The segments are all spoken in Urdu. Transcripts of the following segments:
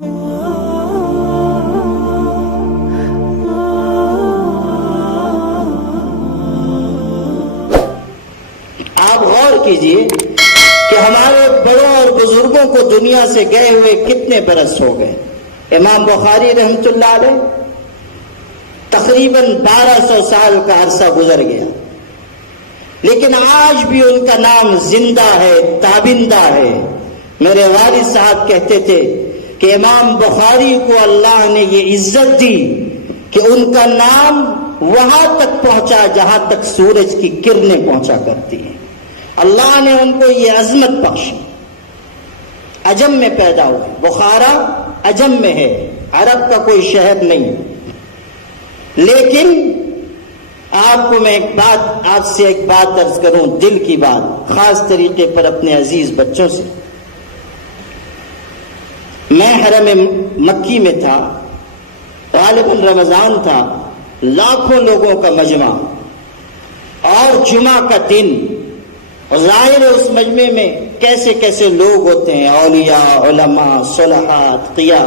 آپ غور کیجئے کہ ہمارے بڑوں اور بزرگوں کو دنیا سے گئے ہوئے کتنے برس ہو گئے۔ امام بخاری رحمۃ اللہ علیہ تقریباً 1200 سال کا عرصہ گزر گیا، لیکن آج بھی ان کا نام زندہ ہے، تابندہ ہے۔ میرے والد صاحب کہتے تھے کہ امام بخاری کو اللہ نے یہ عزت دی کہ ان کا نام وہاں تک پہنچا جہاں تک سورج کی کرنیں پہنچا کرتی ہیں۔ اللہ نے ان کو یہ عظمت بخشی۔ عجم میں پیدا ہوئے، بخارا عجم میں ہے، عرب کا کوئی شہر نہیں۔ لیکن آپ کو میں آپ سے ایک بات عرض کروں، دل کی بات، خاص طریقے پر اپنے عزیز بچوں سے۔ میں حرم مکی میں تھا، غالباً رمضان تھا، لاکھوں لوگوں کا مجمع اور جمعہ کا دن، اور ظاہر ہے اس مجمع میں کیسے کیسے لوگ ہوتے ہیں، اولیاء، علماء، صلحات، قیاء،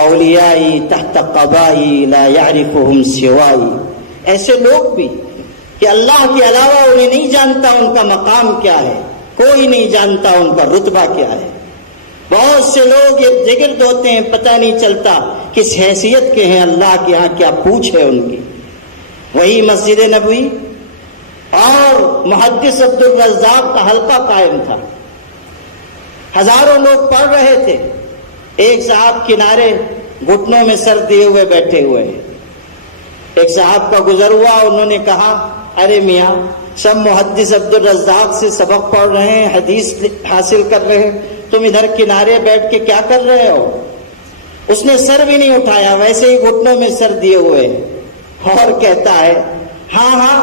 اولیائی تحت قبائی لا یعرفہم سوائی، ایسے لوگ بھی کہ اللہ کے علاوہ انہیں نہیں جانتا ان کا مقام کیا ہے، کوئی نہیں جانتا ان کا رتبہ کیا ہے۔ بہت سے لوگ یہ ذکر ہوتے ہیں، پتہ نہیں چلتا کس حیثیت کے ہیں، اللہ کے ہاں کیا پوچھ ہے ان کی۔ وہی مسجد نبوی اور محدث عبد الرزاق کا حلقہ قائم تھا، ہزاروں لوگ پڑھ رہے تھے۔ ایک صاحب کنارے گھٹنوں میں سر دیے ہوئے بیٹھے ہوئے ہیں۔ ایک صاحب کا گزر ہوا، انہوں نے کہا، ارے میاں، سب محدث عبد الرزاق سے سبق پڑھ رہے ہیں، حدیث حاصل کر رہے ہیں، تم ادھر کنارے بیٹھ کے کیا کر رہے ہو؟ اس نے سر بھی نہیں اٹھایا، ویسے ہی گھٹنوں میں سر دیے ہوئے، اور کہتا ہے، ہاں ہاں،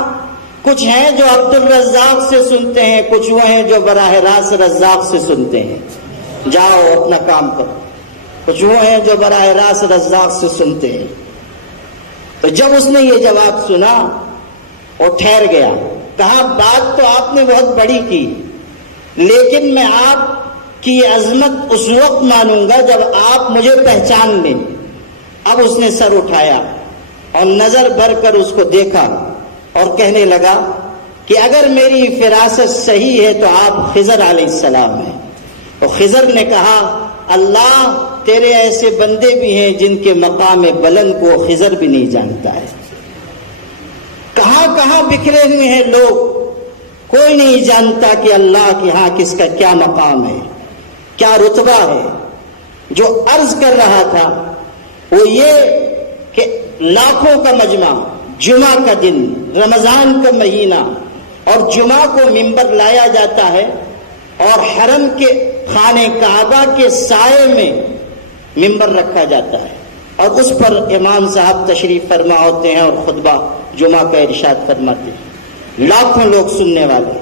کچھ ہیں جو عبد الرزاق سے سنتے ہیں، کچھ وہ ہیں جو براہ راست رزاق سے سنتے ہیں، جاؤ اپنا کام کرو۔ کچھ وہ ہیں جو براہ راست رزاق سے سنتے ہیں۔ تو جب اس نے یہ جواب سنا، وہ ٹھہر گیا، کہا، بات تو آپ نے بہت بڑی کی، لیکن میں آپ کی عظمت اس وقت مانوں گا جب آپ مجھے پہچان لیں۔ اب اس نے سر اٹھایا اور نظر بھر کر اس کو دیکھا اور کہنے لگا کہ اگر میری فراست صحیح ہے تو آپ خضر علیہ السلام ہیں۔ تو خضر نے کہا، اللہ، تیرے ایسے بندے بھی ہیں جن کے مقام بلند کو خضر بھی نہیں جانتا ہے۔ کہاں کہاں بکھرے ہوئے ہیں لوگ، کوئی نہیں جانتا کہ اللہ کے ہاں کس کا کیا مقام ہے، کیا رتبہ ہے۔ جو عرض کر رہا تھا وہ یہ کہ لاکھوں کا مجمع، جمعہ کا دن، رمضان کا مہینہ، اور جمعہ کو منبر لایا جاتا ہے، اور حرم کے خانہ کعبہ کے سائے میں منبر رکھا جاتا ہے، اور اس پر امام صاحب تشریف فرما ہوتے ہیں اور خطبہ جمعہ کا ارشاد فرماتے ہیں۔ لاکھوں لوگ سننے والے،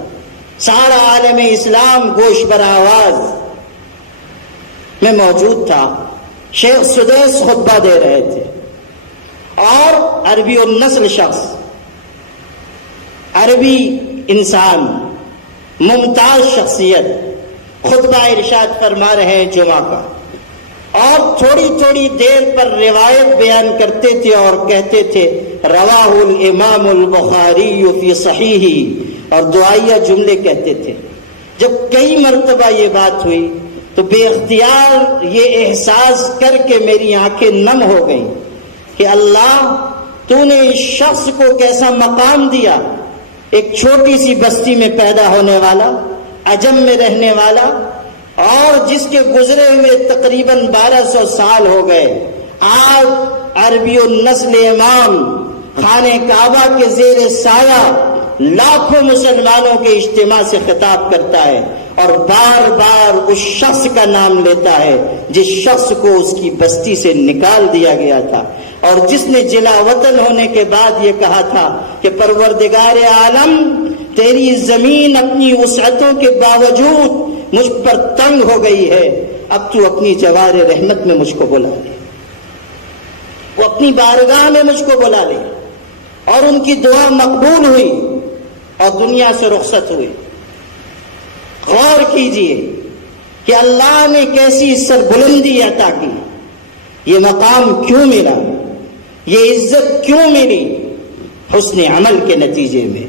سارا عالم اسلام گوش بر آواز میں موجود تھا۔ شیخ سدیس خطبہ دے رہے تھے، اور عربی النسل شخص، عربی انسان، ممتاز شخصیت خطبہ ارشاد فرما رہے ہیں جمعہ کا، اور تھوڑی تھوڑی دیر پر روایت بیان کرتے تھے اور کہتے تھے، رواہ الامام البخاری فی صحیح، اور دعائیہ جملے کہتے تھے۔ جب کئی مرتبہ یہ بات ہوئی تو بے اختیار یہ احساس کر کے میری آنکھیں نم ہو گئیں کہ اللہ، تو نے اس شخص کو کیسا مقام دیا، ایک چھوٹی سی بستی میں پیدا ہونے والا، عجم میں رہنے والا، اور جس کے گزرے ہوئے تقریباً 1200 سال ہو گئے، آج عربی النسل امام خانہ کعبہ کے زیر سایہ لاکھوں مسلمانوں کے اجتماع سے خطاب کرتا ہے، اور بار بار اس شخص کا نام لیتا ہے جس شخص کو اس کی بستی سے نکال دیا گیا تھا، اور جس نے جلا وطن ہونے کے بعد یہ کہا تھا کہ پروردگار عالم، تیری زمین اپنی وسعتوں کے باوجود مجھ پر تنگ ہو گئی ہے، اب تو اپنی جوار رحمت میں مجھ کو بلا لے۔ وہ اپنی بارگاہ میں مجھ کو بلا لے، اور ان کی دعا مقبول ہوئی اور دنیا سے رخصت ہوئی۔ غور کیجئے کہ اللہ نے کیسی سربلندی عطا کی، یہ مقام کیوں ملا، یہ عزت کیوں ملی؟ حسن عمل کے نتیجے میں،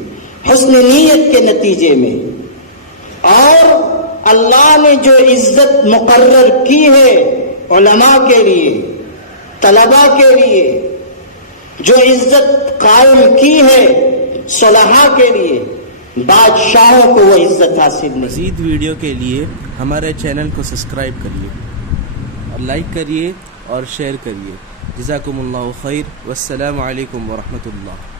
حسن نیت کے نتیجے میں۔ اور اللہ نے جو عزت مقرر کی ہے علماء کے لیے، طلباء کے لیے، جو عزت قائم کی ہے صلحاء کے لیے، بادشاہوں کو وہ عزت حاصل نہیں۔ مزید ویڈیو کے لیے ہمارے چینل کو سبسکرائب کریے اور لائک کریے اور شیئر کریے۔ جزاکم اللہ خیر، والسلام علیکم ورحمۃ اللہ۔